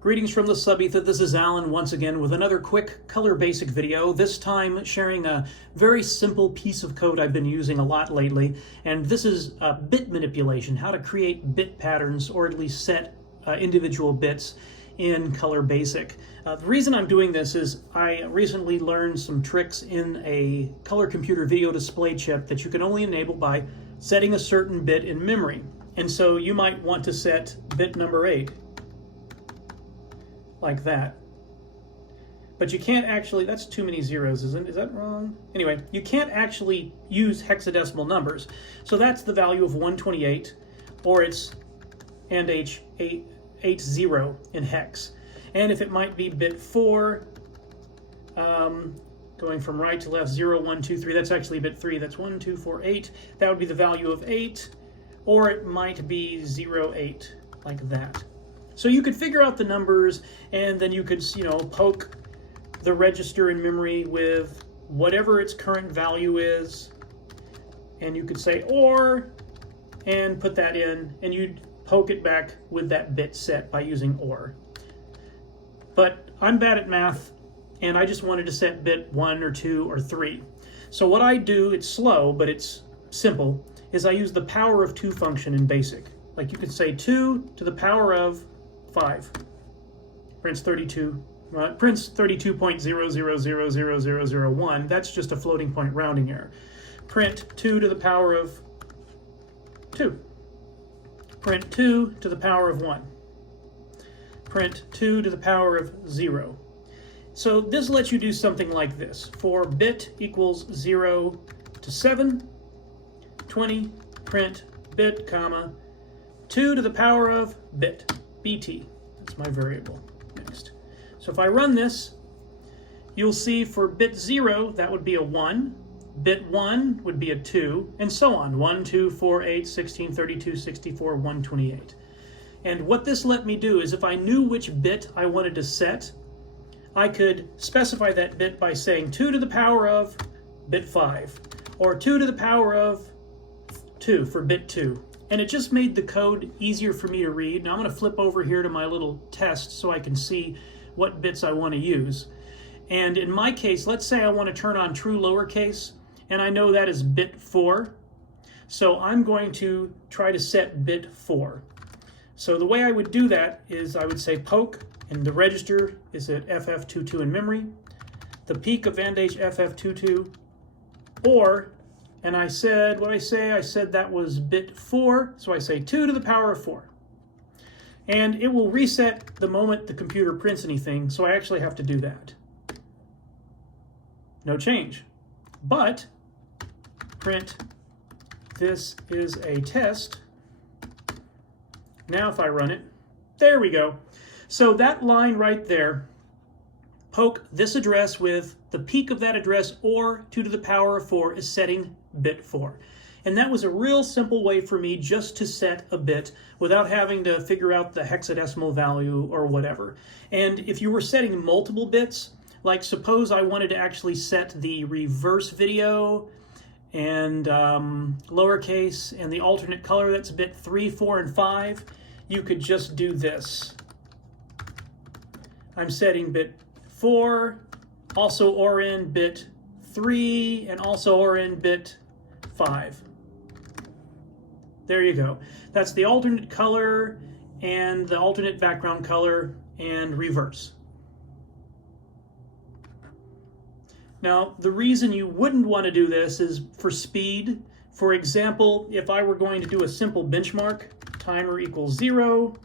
Greetings from the Subetha. This is Alan once again with another quick color basic video, this time sharing a very simple piece of code I've been using a lot lately. And this is bit manipulation, how to create bit patterns or at least set individual bits in color basic. The reason I'm doing this is I recently learned some tricks in a color computer video display chip that you can only enable by setting a certain bit in memory. And so you might want to set bit number 8. Like that. But you can't actually, that's too many zeros, isn't it? Is that wrong? Anyway, you can't actually use hexadecimal numbers. So that's the value of 128, or it's &H80 in hex. And if it might be bit 4, going from right to left, 0, 1, 2, 3, that's actually bit 3, that's 1, 2, 4, 8. That would be the value of 8, or it might be 0, 8, like that. So you could figure out the numbers, and then you could, poke the register in memory with whatever its current value is, and you could say OR, and put that in, and you'd poke it back with that bit set by using OR. But I'm bad at math, and I just wanted to set bit 1 or 2 or 3. So what I do, it's slow, but it's simple, is I use the power of 2 function in BASIC. Like you could say 2 to the power of 5 prints 32. Prints 32.00000001. That's just a floating point rounding error. Print 2 to the power of 2. Print 2 to the power of 1. Print 2 to the power of 0. So this lets you do something like this. For bit equals 0 to 7, 20, print bit, comma, 2 to the power of bit. BT, that's my variable. Next. So if I run this, you'll see for bit 0, that would be a 1. Bit 1 would be a 2, and so on. 1, 2, 4, 8, 16, 32, 64, 128. And what this let me do is if I knew which bit I wanted to set, I could specify that bit by saying 2 to the power of bit 5, or 2 to the power of 2 for bit 2. And it just made the code easier for me to read. Now I'm going to flip over here to my little test so I can see what bits I want to use. And in my case, let's say I want to turn on true lowercase, and I know that is bit 4. So I'm going to try to set bit 4. So the way I would do that is I would say poke, and the register is at FF22 in memory. The peak of &H FF22, or, and I said, what I said that was bit 4, so I say 2 to the power of 4. And it will reset the moment the computer prints anything, so I actually have to do that. No change. But, print, this is a test. Now if I run it, there we go. So that line right there, poke this address with the peak of that address, or 2 to the power of 4 is setting bit 4. And that was a real simple way for me just to set a bit without having to figure out the hexadecimal value or whatever. And if you were setting multiple bits, like suppose I wanted to actually set the reverse video and lowercase and the alternate color, that's bit 3, 4, and 5, you could just do this. I'm setting bit 4, also OR in bit 3, and also OR in bit 5. There you go. That's the alternate color and the alternate background color and reverse. Now, the reason you wouldn't want to do this is for speed. For example, if I were going to do a simple benchmark, timer equals 0,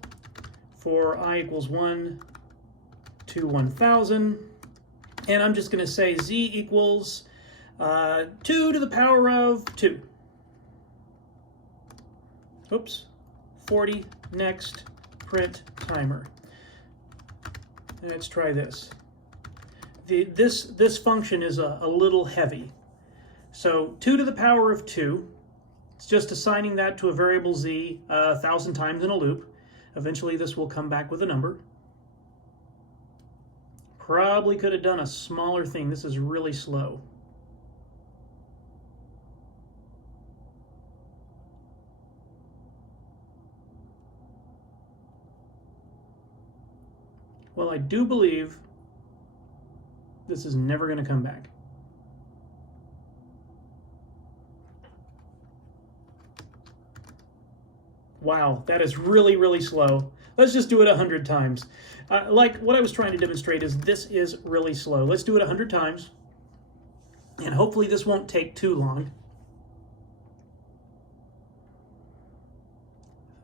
for I equals 1 to 1000, and I'm just going to say Z equals 2 to the power of 2. Oops, 40, next, print timer. Let's try this. This function is a little heavy. So 2 to the power of 2, it's just assigning that to a variable Z 1,000 times in a loop. Eventually this will come back with a number. Probably could have done a smaller thing. This is really slow. Well, I do believe this is never going to come back. Wow, that is really, really slow. Let's just do it 100 times. Like what I was trying to demonstrate is this is really slow. Let's do it 100 times. And hopefully this won't take too long.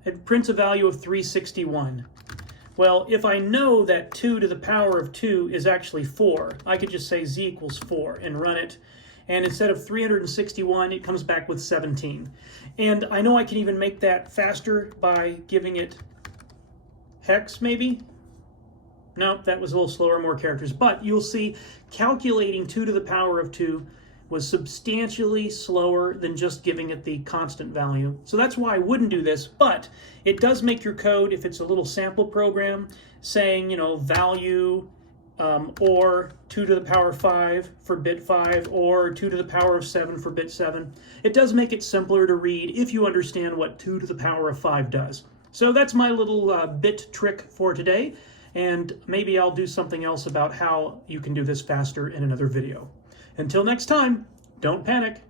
It prints a value of 361. Well, if I know that 2 to the power of 2 is actually 4, I could just say z equals 4 and run it. And instead of 361, it comes back with 17. And I know I can even make that faster by giving it hex, maybe? No, that was a little slower, more characters. But you'll see calculating 2 to the power of 2 was substantially slower than just giving it the constant value. So that's why I wouldn't do this, but it does make your code, if it's a little sample program, saying, you know, value or 2 to the power 5 for bit 5, or 2 to the power of 7 for bit 7. It does make it simpler to read if you understand what 2 to the power of 5 does. So that's my little bit trick for today, and maybe I'll do something else about how you can do this faster in another video. Until next time, don't panic.